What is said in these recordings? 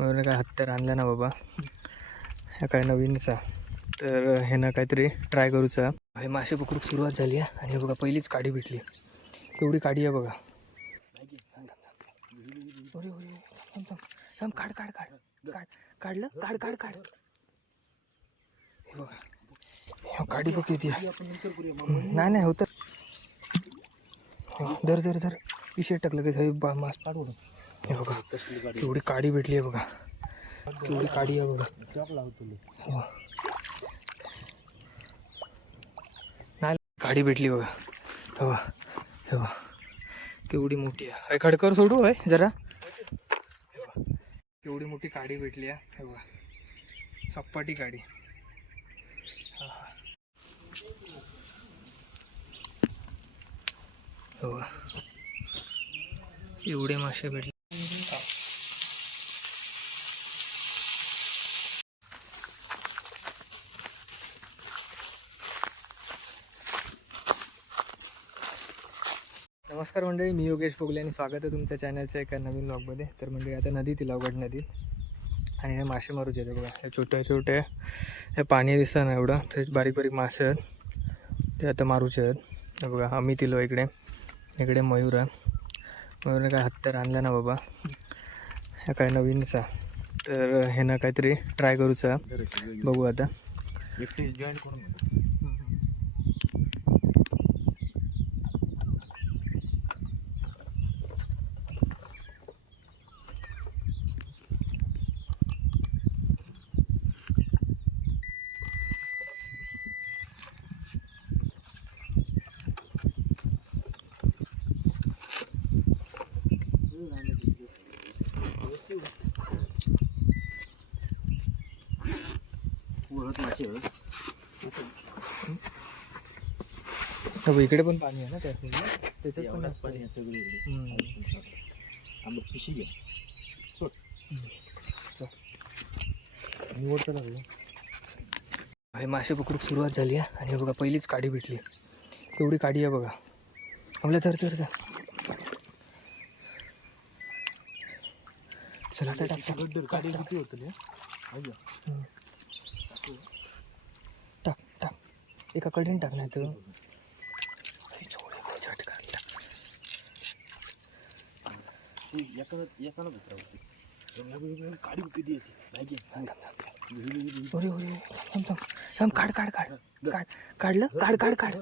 मयूरने काय हत्यार आणला ना बाबा, ह्या काय नवीनचा, तर हे ना काहीतरी ट्राय करूचा. हे मासे पकडूक सुरुवात झाली आहे आणि हे बघा पहिलीच काडी भेटली. एवढी काडी आहे बघा. काढ काढ काढ काढ काढलं काढ काढ काढ. हे बघा काडी बघ किती. नाही नाही होतं. धर धर धर पिशे टाकलं की साहेब मास काढून. हे बघा एवढी काडी भेटली आहे बघा. एवढी काडी आहे बघा. नाही काडी भेटली बघा. हे बघा हे बघा केवढी मोठी आहे. खडकर सोडू आहे जरा. एवढी मोठी काडी भेटली आहे. हे बघा सपाटी काडी. हो एवढे मासे भेटले. नमस्कार मंडळी, मी योगेश फोगले आणि स्वागत आहे तुमच्या चॅनलच्या एका नवीन व्लॉगमध्ये. तर मंडळी आता नदीत लावगड नदीत आणि हे मासे मारूचे आहेत बघा. हे छोटे छोटे हे पाणी दिसतं ना एवढं, ते बारीक बारीक मासे आहेत ते आता मारूचे आहेत. हे बघा आम्ही तिलो इकडे, इकडे मयूर आहे. मयूरने काय हत्यार आणला ना बाबा, ह्या काय नवीनचा, तर हे ना काहीतरी ट्राय करूचा. बघू आता. जॉईन करून इकडे पण पाणी आहे ना त्या साईडला, त्याच्यात पण पाणी आहे सगळीकडे. आम्ही पिशी घ्या सोड निवडतं लागलं. हे मासे पकडूक सुरुवात झाली आहे आणि हे बघा पहिलीच काडी भेटली. एवढी काडी आहे बघा. आपल्या तर तर चला आता टाक काडी किती होतं टाक टाक एका कडीने टाक. नाही तर झटका काडी किती येते पाहिजे. काढ काढ काढ काढ काढलं काढ काढ काढ.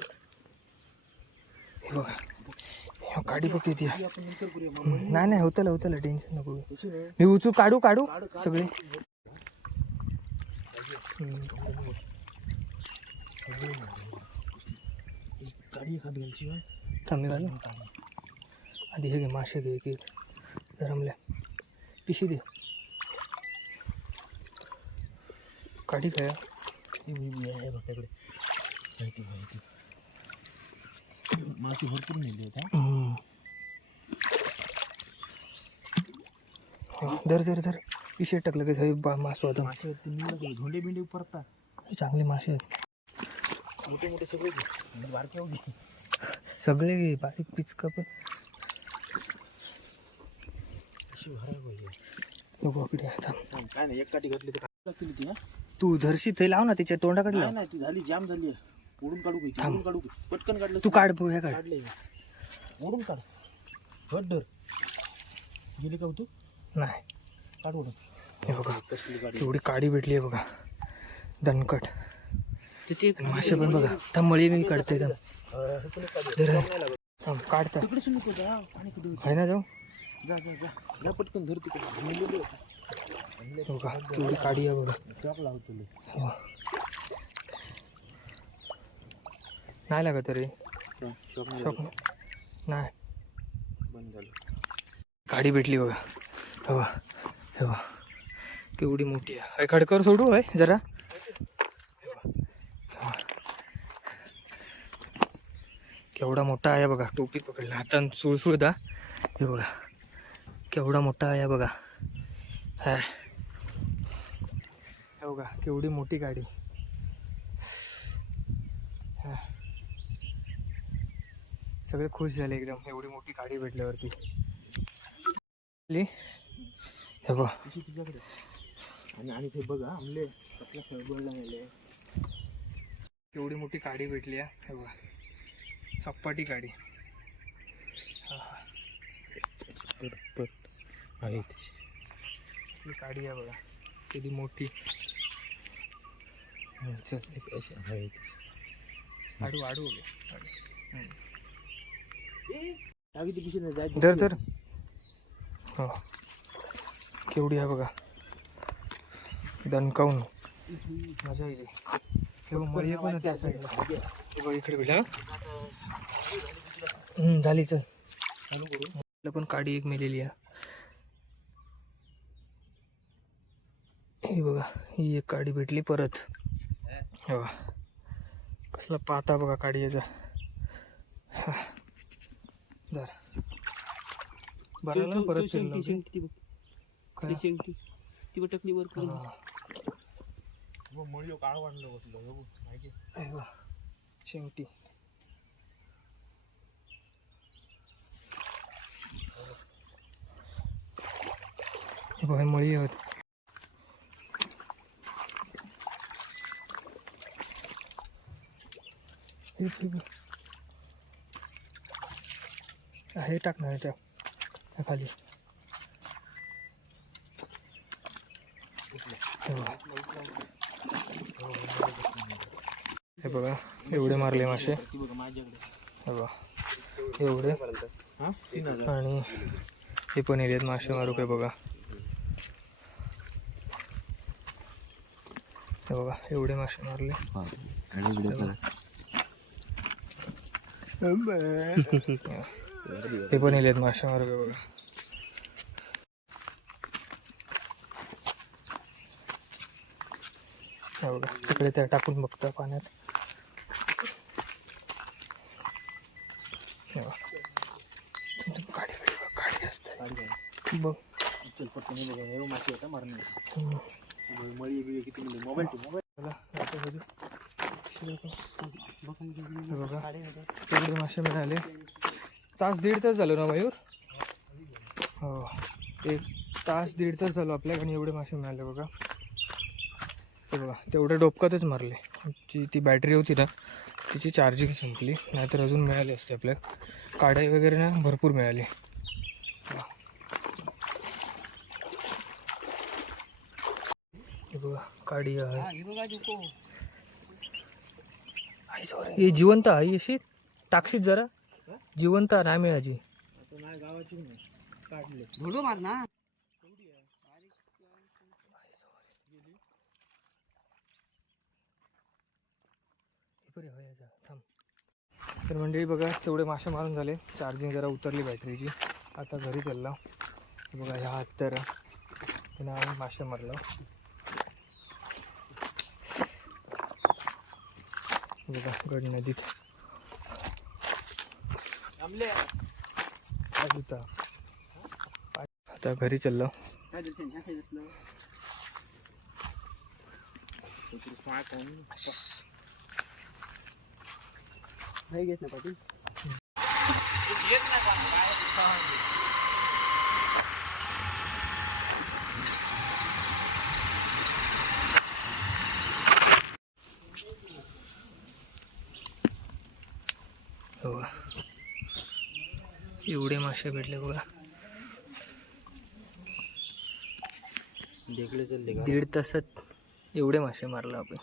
हे बघा काडी बघ किती. नाही नाही होतं होतं टेन्शन नको. मी उचू काढू काढू सगळे. काडी एखाद घ्यायची थांबी घालू आधी. हे घे मासे घे की रमल्या. पिशी दे काडी काय आहे बघ्याकडे. मासे भरपूर नेले होता. धर धर धर पिशे टाकलं की साहेब मास होता. मासे धोंडे बिंडे परता चांगले मासे आहेत. मोठे मोठे सगळे घे, बारके होते सगळे घे. बारीक पिचका पण अशी भरायला पाहिजे. काय नाही एक काठी घातली तर लागतील ती. तू धरशी थै लाव ना तिच्या तोंडाकडे लाव. नाही ती झाली जाम झाली. ओढून काढू घ्यायची. ओढून काढू पटकन काढलं. तू काढ ह्या काढ. काढले ओढून काढ. घट धर गेली का तू. नाही काढ ओढून. हे बघा एवढी काडी भेटली आहे बघा. दणकट मासे पण बघा. थांब मळी मी काढते. थांब काढता तिकडे सुरू जा. पाणी कुठे आहे ना जाऊ. जा जा जा जा पटकन धर तिकडे. बघा एवढी काडी आहे बघा. चॉक लावतो. नाही लागत तरी चॉक नाही. बंद झालं. काडी भेटली बघा. हे बघा हे बघा केवढी मोठी आहे. खडकर सोडू आहे जरा. केवढा मोठा आहे बघा. टोपीत पकडला हातान सुळसुळदा. हे बघा केवढा मोठा आहे बघा. हे बघा केवढी मोठी गाडी. सगळे खुश झाले एकदम एवढी मोठी गाडी भेटल्यावरती. हे बघ पिशी तुझ्याकडे. आणि ते बघा आमले कसला खळबळला मिळले. एवढी मोठी काडी भेटली आहे. हे बघा चपाटी काडी. आहे ही काडी आहे बघा किती मोठी. आडू आडू धर धर. हो केवढी आहे बघा दणकावून मजा येईल. हे बघ मळी पण त्या साईडला. हे बघ इकडे भेटला झाली. चल चालू करू. पण काडी एक मेलेली आहे. ही बघा ही एक काडी भेटली परत. हे बघा कसला पाता बघा काडी याचा. धर बरं परत ती बटकली वर करून. मळी काळ वाढलं बसलं शेंगटी. बघा मळी होत. हे टाक ना, हे टाक खाली. हे बघा एवढे मारले मासे. हे बघा एवढे. आणि हे पण एरियात मासे मारू काय बघा. हे बघा एवढे मासे मारले. हे पण एरियात मासे मारू काय बघा. हे बघा तिकडे त्या टाकून बघता पाण्यात. काडी असते बघ. तेवढे मासे मिळाले. तास दीड तास झालो ना मयूर. हो एक तास दीड तास झालो आपल्याकडे. एवढे मासे मिळाले बघा. हे बघा तेवढ्या डोपकातच मारले. ती बॅटरी होती ना तिची चार्जिंग संपली. नाहीतर अजून मिळाले असते आपल्याला. काड्या वगैरे ना भरपूर मिळाले. हे बघा काडी आहे. हे जिवंत आहे. अशी टाकशीत जरा जिवंत नाही मिळायची. धोडो मार ना. तर मंडळी बघा तेवढे मासे मारून झाले. चार्जिंग जरा उतरली बॅटरीची. आता घरी चालला. बघा ह्या हात तर पुन्हा आम्ही मासे मारलो. बघा गड नदीत आता घरी चाललो. घेत ना पाटील. एवढे मासे भेटले बघा. देखले चालले का. दीड तासात एवढे मासे मारले आपण.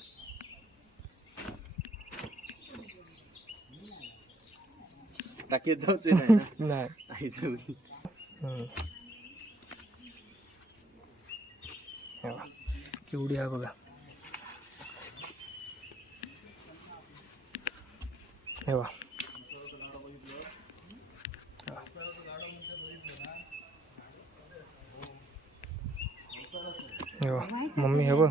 टाकीत जाऊचे नाही ना. नाही केवढी आहे बघा. हे बघा मम्मी हे बघ.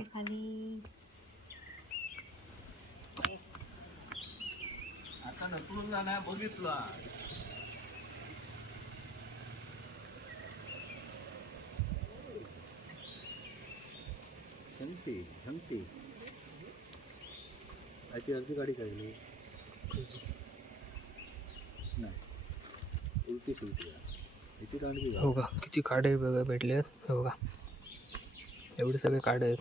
आता नकळून जाणार बघितला. झमते याची अर्धी गाडी काढली नाही. उलटी सुलटी याची दांडगी. हो का किती काढे बघा भेटले. हो का एवढे सगळे काढ आहेत.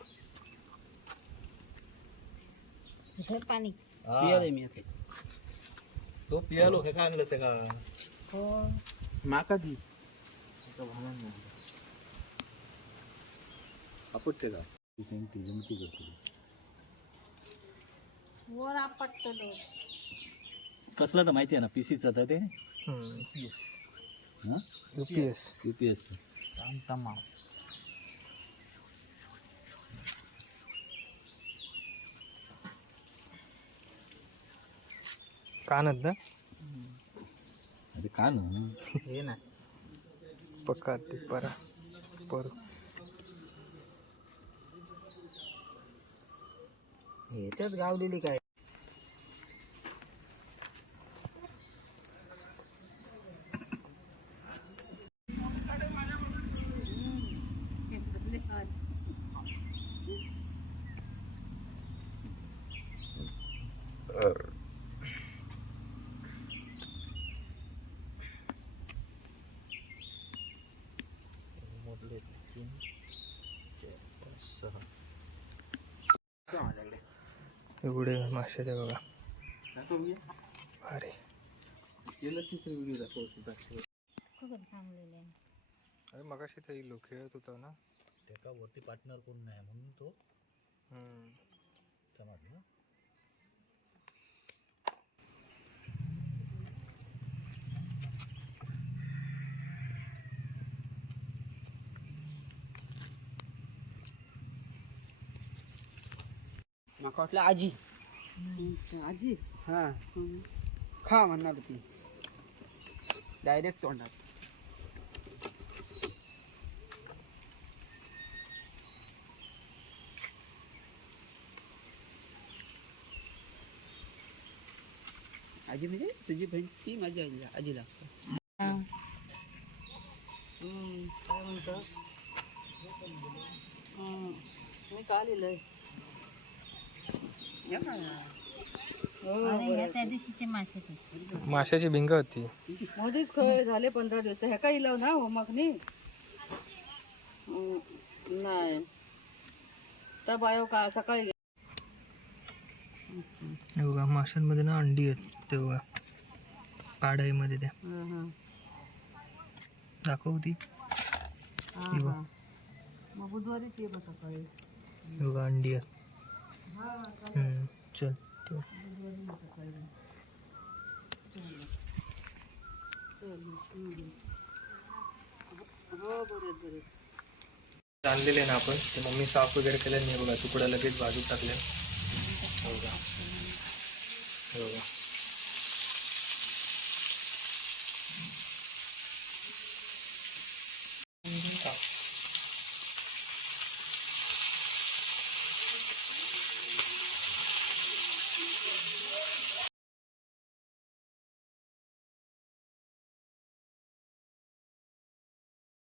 पाणी पियाले मी आता तो पियालो काय आणलं ते का माका दी आपटते का वर आपटतो कसला तर माहिती आहे ना पीसीचा तर ते UPS. UPS तमा कानत ना अरे का ना हे ना पक्का ते परा पर ह्याच्यात गावलेली काय एवढे मासे ते बघा. अरे अरे मगाशी ते लोक खेळत होता ना. त्याका वरती पार्टनर कोण नाही म्हणून तो समजला. माका वाटलं आजी आजी हा खा म्हणणार ती डायरेक्ट तोंडात आजी म्हणजे तुझी बहीण ती माझी आजी लागते. काय म्हणतो मी का लिहिलंय त्या दिवशीचे माशाचे माशाची भिंग होती. मध्येच खय झाले 15 दिवस ह्या काही लाव ना होमक नाही तर बायो का सकाळी हे बघा माशांमध्ये ना अंडी आहेत ते बघा काढाईमध्ये त्या दाखवती. मग बुधवारीच ये बघ सकाळी हे बघा अंडी आहेत. चल ठेव. हो बरे आणलेले ना आपण ते मम्मी साफ वगैरे केलं नाही बघा. तुकडा लगेच बाजूत टाकले. हो का हो का